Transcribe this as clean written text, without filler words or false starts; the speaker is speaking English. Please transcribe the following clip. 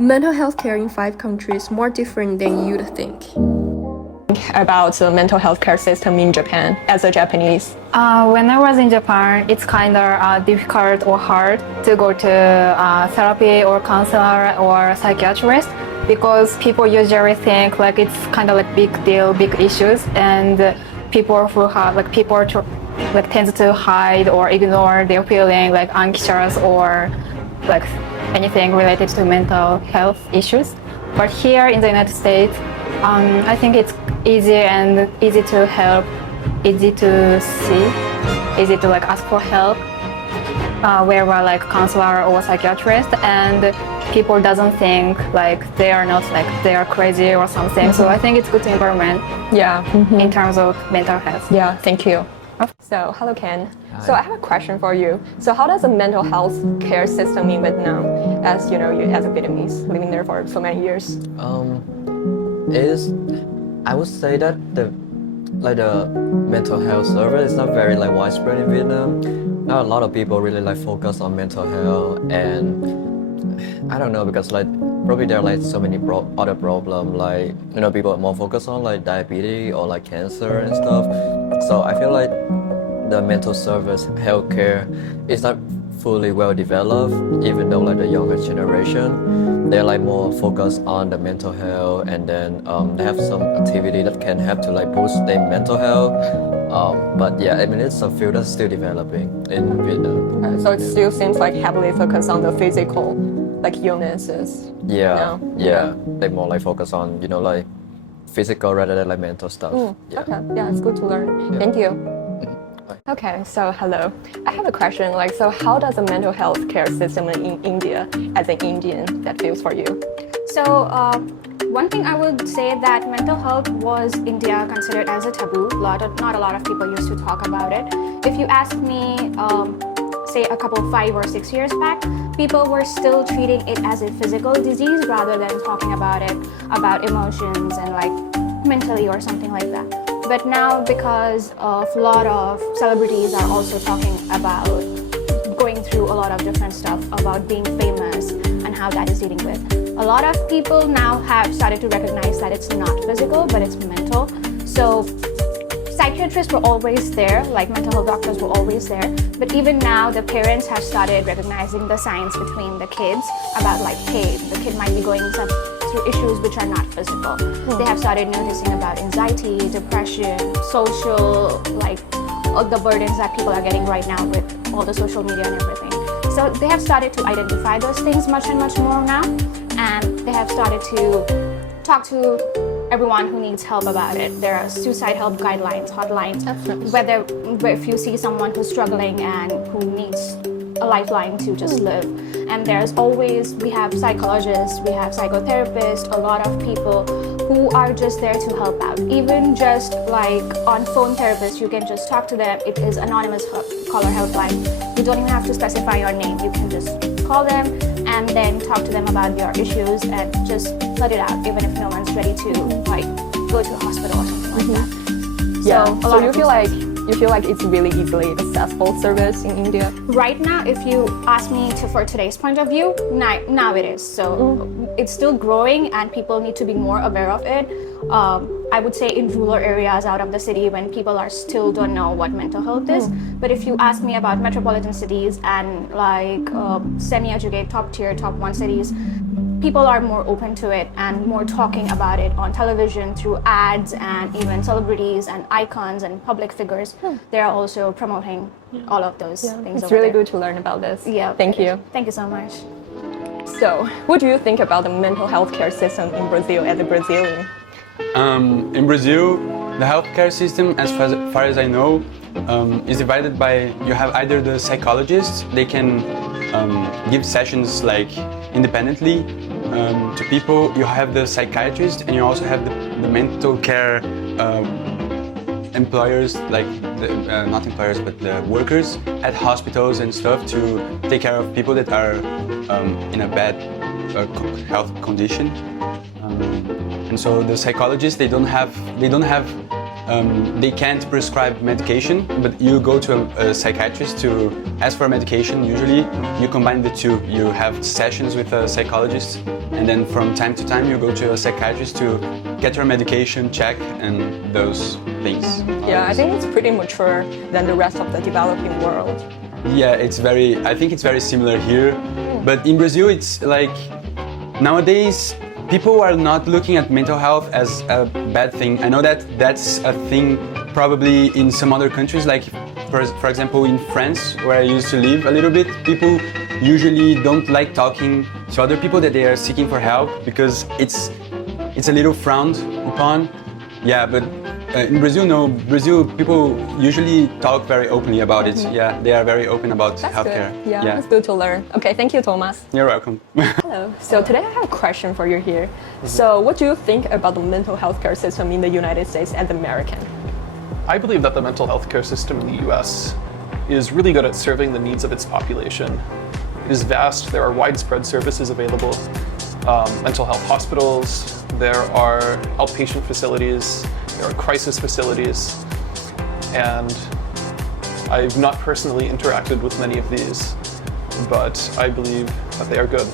mental health care in 5 countries more different than you'd think? About the mental health care system in Japan as a Japanese? When I was in Japan, it's kind of difficult or hard to go to therapy or counselor or psychiatrist because people usually think like it's kind of like big deal, big issues, and people who have tend to hide or ignore their feeling like anxious or like anything related to mental health issues. But here in the United States, I think it's easy to help, easy to see, easy to like ask for help, wherever like counselor or psychiatrist, and people doesn't think like they are not like they are crazy or something. So I think it's good environment. Yeah. In terms of mental health. Yeah, thank you. So, hello Ken. So I have a question for you. So how does the mental health care system in Vietnam, as you know, you as a Vietnamese living there for so many years? I would say that the mental health service is not very like widespread in Vietnam. Not a lot of people really like focus on mental health, and I don't know, because like probably there are like so many other problems, like people are more focused on like diabetes or like cancer and stuff. So I feel like the mental service healthcare is not fully well developed, even though like the younger generation, they're like more focused on the mental health, and then they have some activity that can help to like boost their mental health. But yeah, I mean, it's a field that's still developing in Vietnam. So it still seems like heavily focused on the physical, like illnesses. Yeah, they more like focus on like physical rather than like mental stuff. Yeah. Okay, yeah, it's good to learn. Thank you. Okay, so hello. I have a question. Like, so how does the mental health care system in India, as an Indian, that feels for you? So one thing I would say that mental health was India considered as a taboo. Not a lot of people used to talk about it. If you ask me, say a couple 5 or 6 years back, people were still treating it as a physical disease rather than talking about it, about emotions and like mentally or something like that. But now, because of a lot of celebrities are also talking about going through a lot of different stuff about being famous and how that is dealing with. A lot of people now have started to recognize that it's not physical, but it's mental. So psychiatrists were always there, like mental health doctors were always there. But even now, the parents have started recognizing the signs between the kids about like, hey, the kid might be going through issues which are not physical. They have started noticing about anxiety, depression, social, like all the burdens that people are getting right now with all the social media and everything. So they have started to identify those things much and much more now, and they have started to talk to everyone who needs help about it. There are suicide help guidelines, hotlines, whether if you see someone who's struggling and who needs a lifeline to just live. And we have psychologists, we have psychotherapists, a lot of people who are just there to help out. Even just like on phone therapists, you can just talk to them. It is anonymous caller helpline. You don't even have to specify your name. You can just call them and then talk to them about your issues and just let it out, even if no one's ready to like go to the hospital or something like that. Yeah. So you feel like it's really easily accessible service in India? Right now, if you ask me for today's point of view, now it is. So it's still growing and people need to be more aware of it. I would say in rural areas out of the city when people still don't know what mental health is. But if you ask me about metropolitan cities and like semi-educated top 1 cities, people are more open to it and more talking about it on television through ads, and even celebrities and icons and public figures. They are also promoting all of those things. It's really good to learn about this. Yeah. Thank you. Thank you so much. So, what do you think about the mental health care system in Brazil as a Brazilian? In Brazil, the healthcare system, as far as I know, is divided by, you have either the psychologists, they can give sessions like independently to people. You have the psychiatrist, and you also have the mental care employers, like not employers but the workers at hospitals and stuff, to take care of people that are in a bad health condition. And so the psychologists, they don't have they can't prescribe medication, but you go to a psychiatrist to ask for medication. Usually, you combine the two. You have sessions with a psychologist, and then from time to time, you go to a psychiatrist to get your medication check and those things. Yeah, I think it's pretty mature than the rest of the developing world. Yeah, I think it's very similar here. But in Brazil, it's like nowadays, people are not looking at mental health as a bad thing. I know that that's a thing probably in some other countries, like for example in France, where I used to live a little bit, people usually don't like talking to other people that they are seeking for help because it's a little frowned upon. Yeah, but in Brazil, no. Brazil, people usually talk very openly about it. Yeah, they are very open about That's healthcare. good. Yeah, that's good to learn. Okay, thank you, Thomas. You're welcome. Hello. So today I have a question for you here. So what do you think about the mental health care system in the United States as American? I believe that the mental health care system in the US is really good at serving the needs of its population. It is vast, there are widespread services available, mental health hospitals, there are outpatient facilities, there are crisis facilities, and I've not personally interacted with many of these, but I believe that they are good.